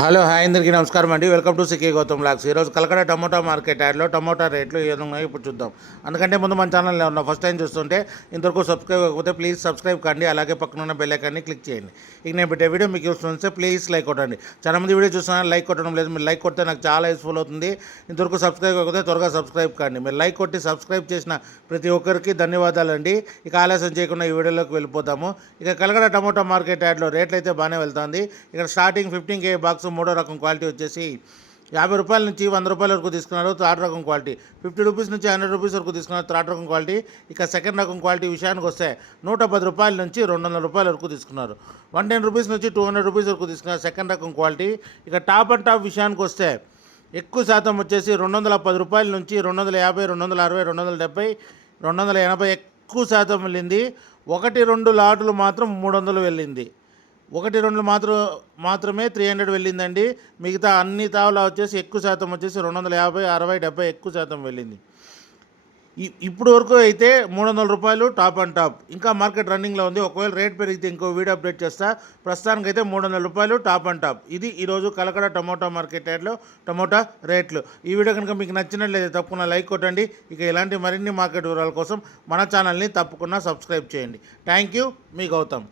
Hello hi అందరికీ నమస్కారం అండి. Welcome to CK Gautam blogs. ఈరోజు కలకడ టమోటా మార్కెట్ యాడ్లో టమోటా రేట్లు ఏ విధంగా ఇప్పుడు చూద్దాం. అందుకంటే ముందు మన ఛానల్లో ఉన్న ఫస్ట్ టైం చూస్తుంటే ఇంతవరకు సబ్స్క్రైబ్ అవ్వకపోతే ప్లీజ్ సబ్స్క్రైబ్ కండి, అలాగే పక్కన ఉన్న బెల్ ఐకాన్ని క్లిక్ చేయండి. ఇక నేను పెట్టే వీడియో మీకు యూస్ వస్తే ప్లీజ్ లైక్ కొట్టండి. చాలా మంది వీడియో చూస్తున్నారు, లైక్ కొట్టడం లేదు. మీరు లైక్ కొడితే నాకు చాలా యూస్ఫుల్ అవుతుంది. ఇంతవరకు సబ్స్క్రైబ్ అవ్వకపోతే త్వరగా సబ్స్క్రైబ్ కండి. మీరు లైక్ కొట్టి సబ్స్క్రైబ్ చేసిన ప్రతి ఒక్కరికి ధన్యవాదాలండి. ఇక ఆలస్యం చేయకుండా ఈ వీడియోలోకి వెళ్ళిపోతాము. ఇక కలకడ టమోటా మార్కెట్ యాడ్లో రేట్లు అయితే బాగానే వెళ్తుంది. ఇక్కడ స్టార్టింగ్ 15K బాక్స్ మూడో రకం క్వాలిటీ వచ్చేసి 50 రూపాయల నుంచి 100 రూపాయల వరకు తీసుకున్నారు థర్డ్ రకం క్వాలిటీ. 50 రూపీస్ నుంచి 100 రూపీస్ వరకు తీసుకున్నారు థర్డ్ రకం క్వాలిటీ. ఇక సెకండ్ రకం క్వాలిటీ విషయానికి వస్తే 110 రూపాయల నుంచి 200 రూపాయల వరకు తీసుకున్నారు. 110 రూపీస్ నుంచి 200 రూపీస్ వరకు తీసుకున్నారు సెకండ్ రకం క్వాలిటీ. ఇక టాప్ అండ్ టాప్ విషయానికి వస్తే ఎక్కువ శాతం వచ్చేసి 210 రూపాయల నుంచి 250, 260, 270, 280 ఎక్కువ శాతం వెళ్ళింది. 1-2 లాట్లు మాత్రం 300 వెళ్ళింది. 1-2 మాత్రమే 300 వెళ్ళిందండి. మిగతా అన్ని తావులా వచ్చేసి ఎక్కువ శాతం వచ్చేసి 250, 60, 70 ఎక్కువ శాతం వెళ్ళింది. ఇప్పుడు వరకు అయితే 300 రూపాయలు టాప్ అండ్ టాప్. ఇంకా మార్కెట్ రన్నింగ్లో ఉంది. ఒకవేళ రేట్ పెరిగితే ఇంకో వీడియో అప్డేట్ చేస్తా. ప్రస్తుతానికైతే 300 రూపాయలు టాప్ అండ్ టాప్. ఇది ఈరోజు కలకడ టమోటా మార్కెట్ యాడ్లో టమోటా రేట్లు. ఈ వీడియో కనుక మీకు నచ్చినట్లయితే తప్పకుండా లైక్ కొట్టండి. ఇక ఇలాంటి మరిన్ని మార్కెట్ వివరాల కోసం మన ఛానల్ని తప్పకుండా సబ్స్క్రైబ్ చేయండి. థ్యాంక్ యూ, మీ గౌతమ్.